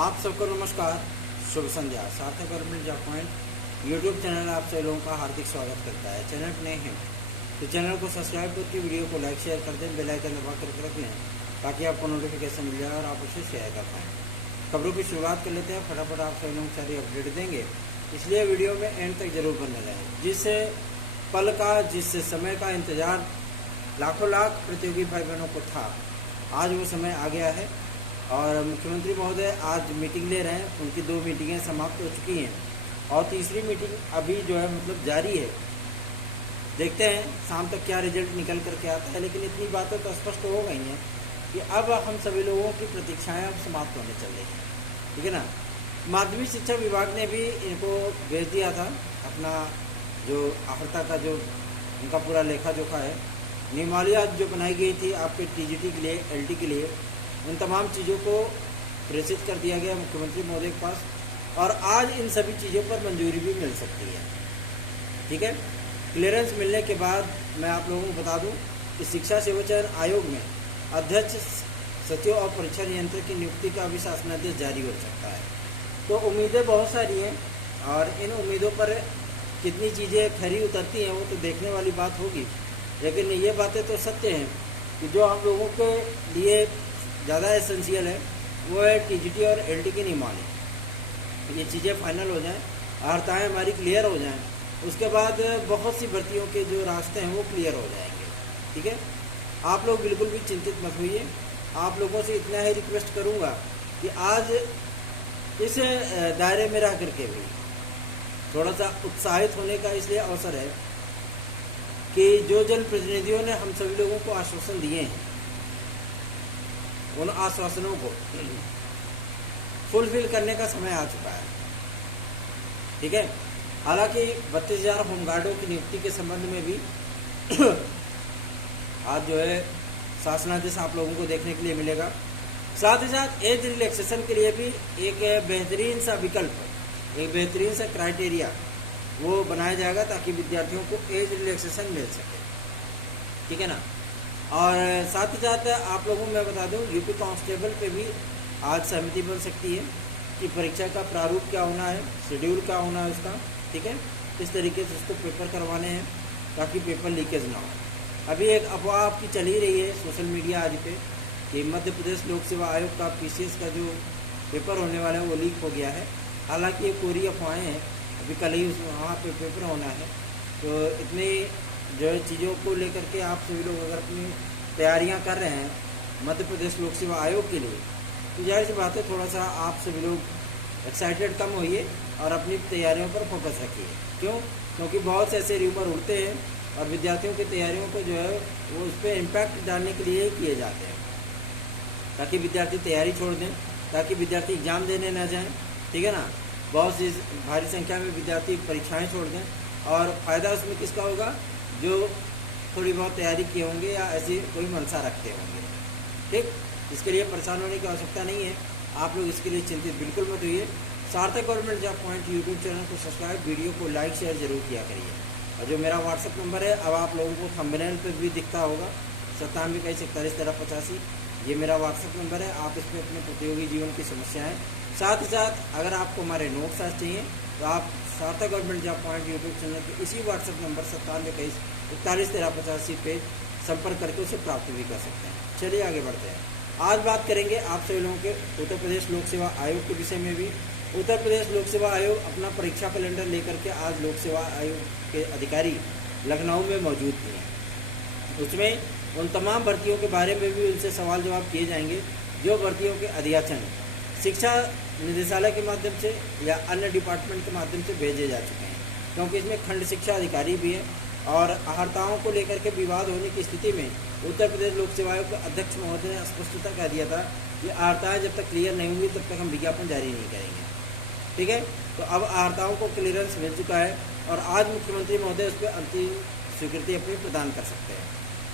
आप सबको नमस्कार, शुभ संध्या। सार्थक government job point YouTube channel आप सभी लोगों का हार्दिक स्वागत करता है। चैनल पर नए हैं तो चैनल को सब्सक्राइब करके वीडियो को लाइक शेयर कर दें, बेल आइकन दबा करके रख लें ताकि आपको नोटिफिकेशन मिल जाए और आप उसे शेयर कर पाएँ। खबरों की शुरुआत कर लेते हैं। फटाफट आप सभी लोग सारी अपडेट देंगे, इसलिए वीडियो में एंड तक जरूर बने रहें। जिस पल का, जिस समय का इंतजार लाखों लाख प्रतियोगी भाई बहनों को था, आज वो समय आ गया है और मुख्यमंत्री महोदय आज मीटिंग ले रहे हैं। उनकी 2 मीटिंगें समाप्त हो चुकी हैं और तीसरी मीटिंग अभी जो है जारी है। देखते हैं शाम तक क्या रिजल्ट निकल करके आता है, लेकिन इतनी बातें तो स्पष्ट हो गई हैं कि अब हम सभी लोगों की प्रतीक्षाएं अब समाप्त होने चल रही हैं, ठीक है ना। माध्यमिक शिक्षा विभाग ने भी इनको भेज दिया था अपना जो आहर्ता का जो उनका पूरा लेखा जोखा है, नियमावलियाँ जो बनाई गई थी आपके टीजीटी के लिए, एलटी के लिए, उन तमाम चीज़ों को प्रेषित कर दिया गया मुख्यमंत्री महोदय के पास और आज इन सभी चीज़ों पर मंजूरी भी मिल सकती है, ठीक है। क्लियरेंस मिलने के बाद मैं आप लोगों को बता दूं कि शिक्षा सेवा चयन आयोग में अध्यक्ष, सचिव और परीक्षा नियंत्रक की नियुक्ति का भी शासनादेश जारी हो सकता है। तो उम्मीदें बहुत सारी हैं और इन उम्मीदों पर कितनी चीज़ें खरी उतरती हैं वो तो देखने वाली बात होगी, लेकिन ये बातें तो सत्य हैं कि जो हम लोगों के लिए ज़्यादा एसेंशियल है वो है टीजीटी और एलटी की नियमावली। ये चीज़ें फाइनल हो जाएं, अर्हताएँ हमारी क्लियर हो जाएं, उसके बाद बहुत सी भर्तियों के जो रास्ते हैं वो क्लियर हो जाएंगे, ठीक है। आप लोग बिल्कुल भी चिंतित मत होइए। आप लोगों से इतना ही रिक्वेस्ट करूँगा कि आज इस दायरे में रह करके भी थोड़ा सा उत्साहित होने का इसलिए अवसर है कि जो जनप्रतिनिधियों ने हम सभी लोगों को आश्वासन दिए हैं, उन आश्वासनों को फुलफिल करने का समय आ चुका है, ठीक है। हालांकि 32,000 होमगार्डों की नियुक्ति के संबंध में भी आज जो है शासनादेश आप लोगों को देखने के लिए मिलेगा। साथ ही साथ एज रिलैक्सेशन के लिए भी एक बेहतरीन सा विकल्प, एक बेहतरीन सा क्राइटेरिया वो बनाया जाएगा ताकि विद्यार्थियों को एज रिलैक्सेशन मिल सके, ठीक है ना। और साथ ही साथ आप लोगों को मैं बता दूं यूपी कांस्टेबल पे भी आज सहमति बन सकती है कि परीक्षा का प्रारूप क्या होना है, शेड्यूल क्या होना है उसका, ठीक है। इस तरीके से उसको पेपर करवाने हैं ताकि पेपर लीकेज ना हो। अभी एक अफवाह आपकी चल ही रही है सोशल मीडिया आज पे कि मध्य प्रदेश लोक सेवा आयोग का पीसीएस का जो पेपर होने वाला है वो लीक हो गया है। हालांकि ये पूरी अफवाहें हैं, अभी कल ही वहाँ पे पेपर होना है। तो इतनी जो है चीज़ों को लेकर के आप सभी लोग अगर अपनी तैयारियां कर रहे हैं मध्य प्रदेश लोक सेवा आयोग के लिए, तो जाहिर सी बात है थोड़ा सा आप सभी लोग एक्साइटेड कम होइए और अपनी तैयारियों पर फोकस रखिए। क्यों? क्योंकि बहुत से ऐसे र्यूमर उड़ते हैं और विद्यार्थियों की तैयारियों को जो है वो उस पर इम्पैक्ट डालने के लिए ही किए जाते हैं ताकि विद्यार्थी तैयारी छोड़ दें, ताकि विद्यार्थी एग्जाम देने न जाएँ, ठीक है ना। बहुत सी भारी संख्या में विद्यार्थी परीक्षाएँ छोड़ दें और फ़ायदा उसमें किसका होगा? जो थोड़ी बहुत तैयारी किए होंगे या ऐसी कोई मनसा रखते होंगे, ठीक। इसके लिए परेशान होने की आवश्यकता नहीं है। आप लोग इसके लिए चिंतित बिल्कुल मत होइए। सार्थक government job point YouTube channel को सब्सक्राइब, वीडियो को लाइक शेयर जरूर किया करिए। और जो मेरा व्हाट्सएप नंबर है अब आप लोगों को थंबनेल पे भी दिखता होगा, 9721411385, ये मेरा व्हाट्सएप नंबर है। आप इसमें अपने प्रतियोगी जीवन की समस्याएँ, साथ ही साथ अगर आपको हमारे नोट्स आज चाहिए तो आप सार्थक government job point YouTube channel के इसी व्हाट्सएप नंबर 9721411385 पे संपर्क करके उसे प्राप्त भी कर सकते हैं। चलिए आगे बढ़ते हैं। आज बात करेंगे आप सभी लोगों के उत्तर प्रदेश लोक सेवा आयोग के विषय में भी। उत्तर प्रदेश लोक सेवा आयोग अपना परीक्षा कैलेंडर लेकर के आज लोक सेवा आयोग के अधिकारी लखनऊ में मौजूद हैं। उसमें उन तमाम भर्तियों के बारे में भी उनसे सवाल जवाब किए जाएंगे जो भर्तियों के अध्याचन शिक्षा निदेशालय के माध्यम से या अन्य डिपार्टमेंट के माध्यम से भेजे जा चुके हैं, क्योंकि इसमें खंड शिक्षा अधिकारी भी है और आहर्ताओं को लेकर के विवाद होने की स्थिति में उत्तर प्रदेश लोक सेवा आयोग के अध्यक्ष महोदय ने स्पष्टता कह दिया था कि आहर्ताएँ जब तक क्लियर नहीं होंगी तब तक हम विज्ञापन जारी नहीं करेंगे, ठीक है। तो अब आहर्ताओं को क्लियरेंस मिल चुका है और आज मुख्यमंत्री महोदय उस पर अंतिम स्वीकृति अपनी प्रदान कर सकते हैं।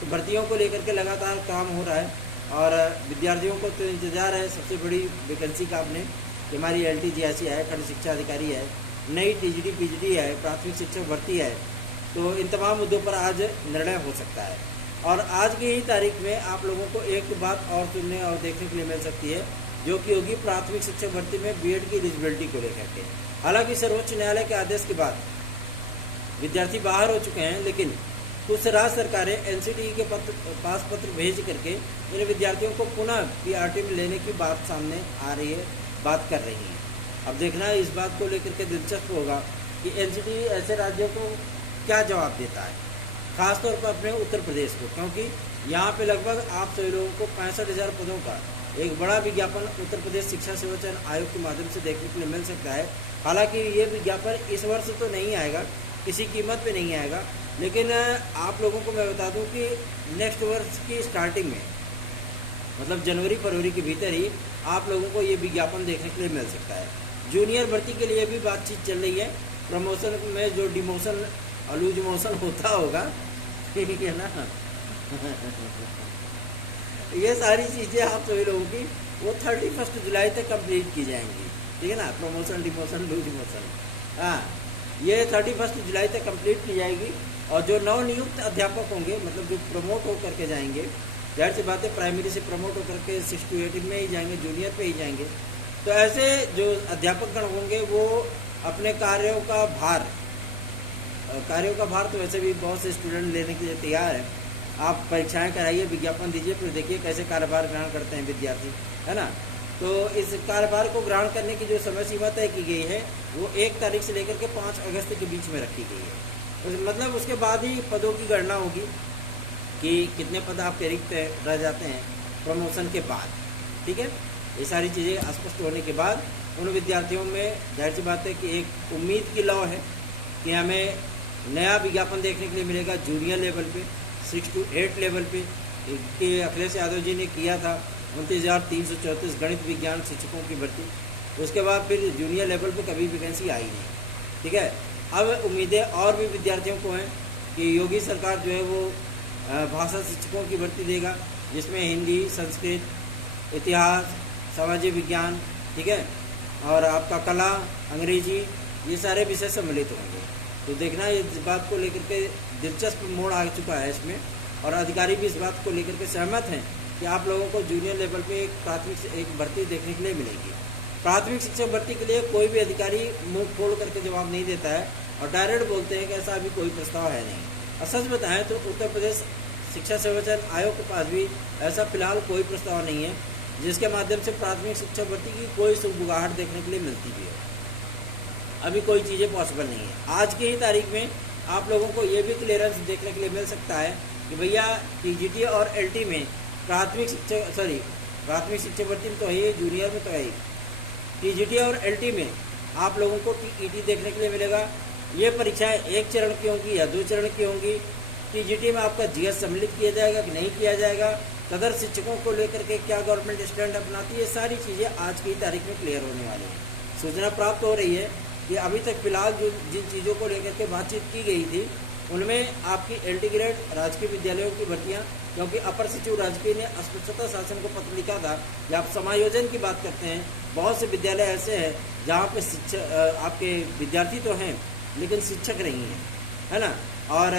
तो भर्तियों को लेकर के लगातार काम हो रहा है और विद्यार्थियों को तो इंतजार है सबसे बड़ी वैकेंसी का अपने कि हमारी LTGIC है, खंड शिक्षा अधिकारी है, नई TGT PGT है, प्राथमिक शिक्षक भर्ती है। तो इन तमाम मुद्दों पर आज निर्णय हो सकता है और आज की ही तारीख में आप लोगों को एक बात और सुनने और देखने के लिए मिल सकती है जो कि होगी प्राथमिक शिक्षक भर्ती में बीएड की एलिजिबिलिटी को लेकर के। हालांकि सर्वोच्च न्यायालय के आदेश के बाद विद्यार्थी बाहर हो चुके हैं, लेकिन कुछ राज्य सरकारें एनसीटीई के पास पत्र भेज करके इन विद्यार्थियों को पुनः पीआरटी में लेने की बात सामने आ रही है, बात कर रही है। अब देखना है इस बात को लेकर के दिलचस्प होगा कि एनसीटीई ऐसे राज्यों को क्या जवाब देता है, खासतौर पर अपने उत्तर प्रदेश को, क्योंकि यहाँ पे लगभग आप सभी लोगों को 65,000 पदों का एक बड़ा विज्ञापन उत्तर प्रदेश शिक्षा सेवा चयन आयोग के माध्यम से देखने के लिए मिल सकता है। हालांकि ये विज्ञापन इस वर्ष तो नहीं आएगा, किसी कीमत पे नहीं आएगा, लेकिन आप लोगों को मैं बता दूं कि नेक्स्ट वर्ष की स्टार्टिंग में, मतलब जनवरी फरवरी के भीतर ही आप लोगों को ये विज्ञापन देखने के लिए मिल सकता है। जूनियर भर्ती के लिए भी बातचीत चल रही है। प्रमोशन में जो डिमोशन लूज मोशन होता होगा, ठीक है ना ये सारी चीज़ें आप सभी लोगों की वो 31 जुलाई तक कंप्लीट की जाएंगी, ठीक है ना। प्रमोशन, डिमोशन, लूज मोशन, हाँ, ये 31 जुलाई तक कंप्लीट की जाएगी। और जो नवनियुक्त अध्यापक होंगे, मतलब जो प्रमोट होकर के जाएंगे, जाहिर सी बात है प्राइमरी से प्रमोट होकर के 6 to 18 में ही जाएंगे, जूनियर पे ही जाएंगे। तो ऐसे जो अध्यापक गण होंगे वो अपने कार्यों का भार तो वैसे भी बहुत से स्टूडेंट लेने के लिए तैयार हैं। आप परीक्षाएं कराइए, विज्ञापन दीजिए, फिर देखिए कैसे कार्यभार ग्रहण करते हैं विद्यार्थी, है ना। तो इस कार्यभार को ग्रहण करने की जो समय सीमा तय की गई है वो 1 तारीख से लेकर के 5 अगस्त के बीच में रखी गई है। मतलब उसके बाद ही पदों की गणना होगी कि कितने पद आपके रिक्त रह जाते हैं प्रमोशन के बाद, ठीक है। ये सारी चीज़ें स्पष्ट होने के बाद उन विद्यार्थियों में जाहिर सी बात है कि एक उम्मीद की लौ है कि हमें नया विज्ञापन देखने के लिए मिलेगा जूनियर लेवल पे, 6 to 8 लेवल पे। कि अखिलेश यादव जी ने किया था 29,334 गणित विज्ञान शिक्षकों की भर्ती, उसके बाद फिर जूनियर लेवल पे कभी वैकेंसी आई नहीं, ठीक है। अब उम्मीदें और भी विद्यार्थियों को हैं कि योगी सरकार जो है वो भाषा शिक्षकों की भर्ती देगा, जिसमें हिंदी, संस्कृत, इतिहास, सामाजिक विज्ञान, ठीक है, और आपका कला, अंग्रेजी, ये सारे विषय सम्मिलित होंगे। तो देखना इस बात को लेकर के दिलचस्प मोड़ आ चुका है इसमें, और अधिकारी भी इस बात को लेकर के सहमत हैं कि आप लोगों को जूनियर लेवल पे एक प्राथमिक एक भर्ती देखने के लिए मिलेगी। प्राथमिक शिक्षक भर्ती के लिए कोई भी अधिकारी मुंह खोल करके जवाब नहीं देता है और डायरेक्ट बोलते हैं कि ऐसा अभी कोई प्रस्ताव है नहीं। और सच बताएं तो उत्तर प्रदेश शिक्षा सेवा चयन आयोग के पास भी ऐसा फिलहाल कोई प्रस्ताव नहीं है जिसके माध्यम से प्राथमिक शिक्षक भर्ती की कोई सुगबुगाहट देखने के लिए मिलती भी है। अभी कोई चीज़ें पॉसिबल नहीं है। आज की ही तारीख में आप लोगों को ये भी क्लियरेंस देखने के लिए मिल सकता है कि भैया टीजीटी और एलटी में प्राथमिक शिक्षक भर्ती में तो है ही, जूनियर में तो है ही, टीजीटी और एलटी में आप लोगों को टीईटी देखने के लिए मिलेगा। ये परीक्षाएं 1 चरण की होंगी या 2 चरण की होंगी। टीजीटी में आपका जीएस सम्मिलित किया जाएगा कि नहीं किया जाएगा, तदर शिक्षकों को लेकर के क्या गवर्नमेंट स्टैंड अपनाती है, ये सारी चीज़ें आज की तारीख में क्लियर होने वाली हैं। सूचना प्राप्त हो रही है कि अभी तक फिलहाल जिन चीज़ों को लेकर के बातचीत की गई थी उनमें आपकी एलटी ग्रेड राजकीय विद्यालयों की भर्तियाँ, क्योंकि अपर सचिव राजकीय ने अस्पष्टता शासन को पत्र लिखा था कि आप समायोजन की बात करते हैं। बहुत से विद्यालय ऐसे हैं जहाँ पे शिक्षक आपके विद्यार्थी तो हैं लेकिन शिक्षक नहीं हैं, है ना। और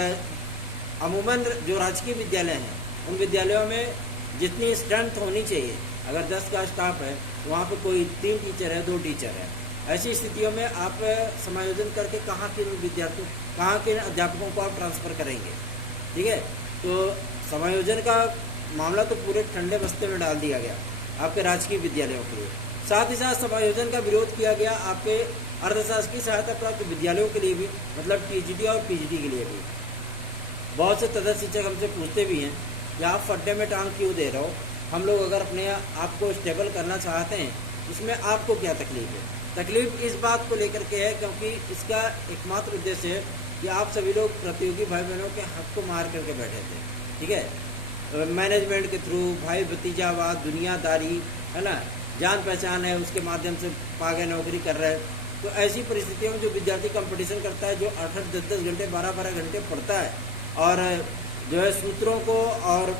अमूमन जो राजकीय विद्यालय हैं उन विद्यालयों में जितनी स्ट्रेंथ होनी चाहिए, अगर 10 का स्टाफ है तो वहाँ पे कोई 3 टीचर है, 2 टीचर है। ऐसी स्थितियों में आप समायोजन करके कहाँ के अध्यापकों को आप ट्रांसफ़र करेंगे, ठीक है। तो समायोजन का मामला तो पूरे ठंडे बस्ते में डाल दिया गया आपके राजकीय विद्यालयों के लिए। साथ ही साथ समायोजन का विरोध किया गया आपके अर्धशासकीय सहायता प्राप्त विद्यालयों के लिए भी, मतलब टीजीटी और पीजीटी के लिए भी। बहुत से तदर्थ शिक्षक हमसे पूछते भी हैं कि आप फड्डे में टांग क्यों दे रहे हो, हम लोग अगर अपने आप को स्टेबल करना चाहते हैं इसमें आपको क्या तकलीफ है। तकलीफ इस बात को लेकर के है क्योंकि इसका एकमात्र उद्देश्य है कि आप सभी लोग प्रतियोगी भाई बहनों के हक को मार करके बैठे थे, ठीक है। मैनेजमेंट के थ्रू भाई भतीजावाद, दुनियादारी, है ना, जान पहचान है, उसके माध्यम से पागे नौकरी कर रहे हैं। तो ऐसी परिस्थितियों में जो विद्यार्थी कंपटीशन करता है, जो 8-8, 10-10 घंटे, 12-12 घंटे पढ़ता है और जो है सूत्रों को और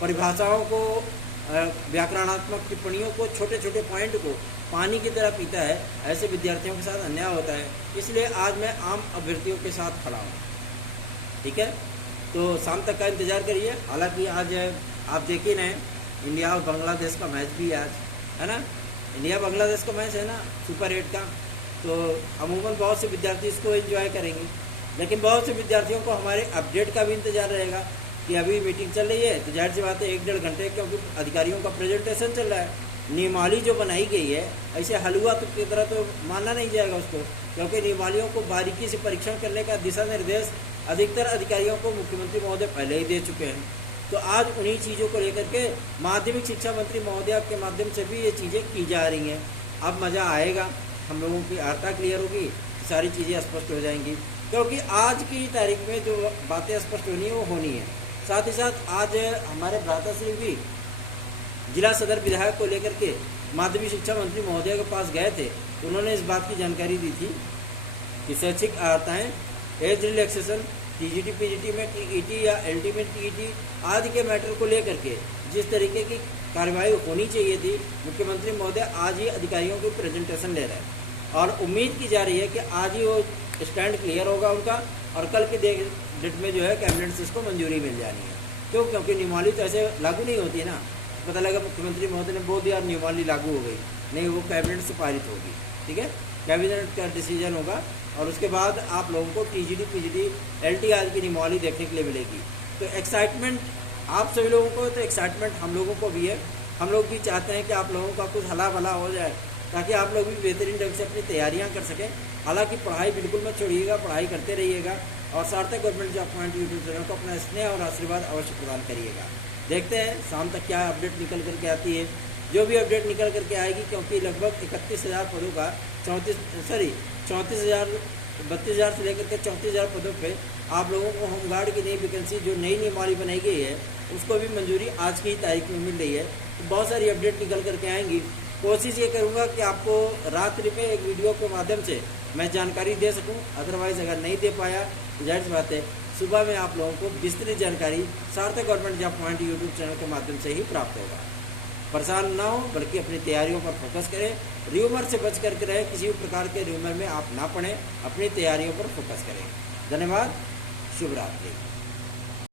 परिभाषाओं को, व्याकरणात्मक टिप्पणियों को, छोटे छोटे पॉइंट को पानी की तरह पीता है, ऐसे विद्यार्थियों के साथ अन्याय होता है। इसलिए आज मैं आम अभ्यर्थियों के साथ खड़ा हूँ, ठीक है। तो शाम तक का इंतज़ार करिए। हालांकि आज आप देख ही रहे हैं इंडिया और बांग्लादेश का मैच भी आज, है ना। इंडिया बांग्लादेश का मैच है ना सुपर 8 का, तो अमूमन बहुत से विद्यार्थी इसको एंजॉय करेंगे, लेकिन बहुत से विद्यार्थियों को हमारे अपडेट का भी इंतजार रहेगा कि अभी मीटिंग चल रही है, तो जाहिर सी बात है 1-1.5 घंटे, क्योंकि अधिकारियों का प्रेजेंटेशन चल रहा है। नियमावली जो बनाई गई है ऐसे हलवा की तरह तो मानना नहीं जाएगा उसको, क्योंकि नियमावलियों को बारीकी से परीक्षण करने का दिशा निर्देश अधिकतर अधिकारियों को मुख्यमंत्री महोदय पहले ही दे चुके हैं। तो आज उन्हीं चीज़ों को लेकर के माध्यमिक शिक्षा मंत्री महोदय के माध्यम से भी ये चीज़ें की जा रही हैं। अब मज़ा आएगा, हम लोगों की आर्ता क्लियर होगी, सारी चीज़ें स्पष्ट हो जाएंगी, क्योंकि आज की तारीख में जो बातें स्पष्ट होनी है वो होनी है। साथ ही साथ आज हमारे भ्राताश्री भी जिला सदर विधायक को लेकर के माध्यमिक शिक्षा मंत्री महोदय के पास गए थे, तो उन्होंने इस बात की जानकारी दी थी कि शैक्षिक अर्हताएँ, एज रिलैक्सेशन, टीजीटी पीजीटी में टीईटी या एलटी में टीईटी आदि के मैटर को लेकर के जिस तरीके की कार्रवाई होनी चाहिए थी, मुख्यमंत्री महोदय आज ही अधिकारियों की प्रेजेंटेशन ले रहे हैं और उम्मीद की जा रही है कि आज ही वो स्टैंड क्लियर होगा उनका और कल की डेट में जो है कैबिनेट से इसको मंजूरी मिल जानी है। क्यों? क्योंकि नियमावली तो ऐसे लागू नहीं होती है ना। पता लगा मुख्यमंत्री महोदय ने बोल दिया नियमावली लागू हो गई, नहीं, वो कैबिनेट से पारित होगी। ठीक है, कैबिनेट का डिसीजन होगा और उसके बाद आप लोगों को टीजीटी पीजीटी एलटी आदि की नियमावली देखने के लिए मिलेगी। तो एक्साइटमेंट आप सभी लोगों को, तो एक्साइटमेंट हम लोगों को भी है। हम लोग भी चाहते हैं कि आप लोगों का कुछ हला भला हो जाए, ताकि आप लोग भी बेहतरीन ढंग से अपनी तैयारियां कर सकें। हालांकि पढ़ाई बिल्कुल मत छोड़िएगा, पढ़ाई करते रहिएगा और सार्थक government job point YouTube channel को अपना स्नेह और आशीर्वाद अवश्य प्रदान करिएगा। देखते हैं शाम तक क्या अपडेट निकल करके आती है। जो भी अपडेट निकल करके आएगी, क्योंकि लगभग 31,000 पदों का 32,000 से लेकर के 34,000 पदों पे आप लोगों को होमगार्ड की नई वैकेंसी जो नई नियमावली बनाई गई है उसको भी मंजूरी आज की तारीख में मिल रही है। तो बहुत सारी अपडेट निकल करके आएंगी। कोशिश ये करूँगा कि आपको रात्रि में एक वीडियो के माध्यम से मैं जानकारी दे सकूँ, अदरवाइज़ अगर नहीं दे पाया तो जाहिर सी बात है सुबह में आप लोगों को विस्तृत जानकारी सार्थक government job point YouTube channel के माध्यम से ही प्राप्त होगा। परेशान ना हो, बल्कि अपनी तैयारियों पर फोकस करें, र्यूमर से बच करके रहें, किसी भी प्रकार के र्यूमर में आप ना पड़ें, अपनी तैयारियों पर फोकस करें। धन्यवाद, शुभ रात्रि।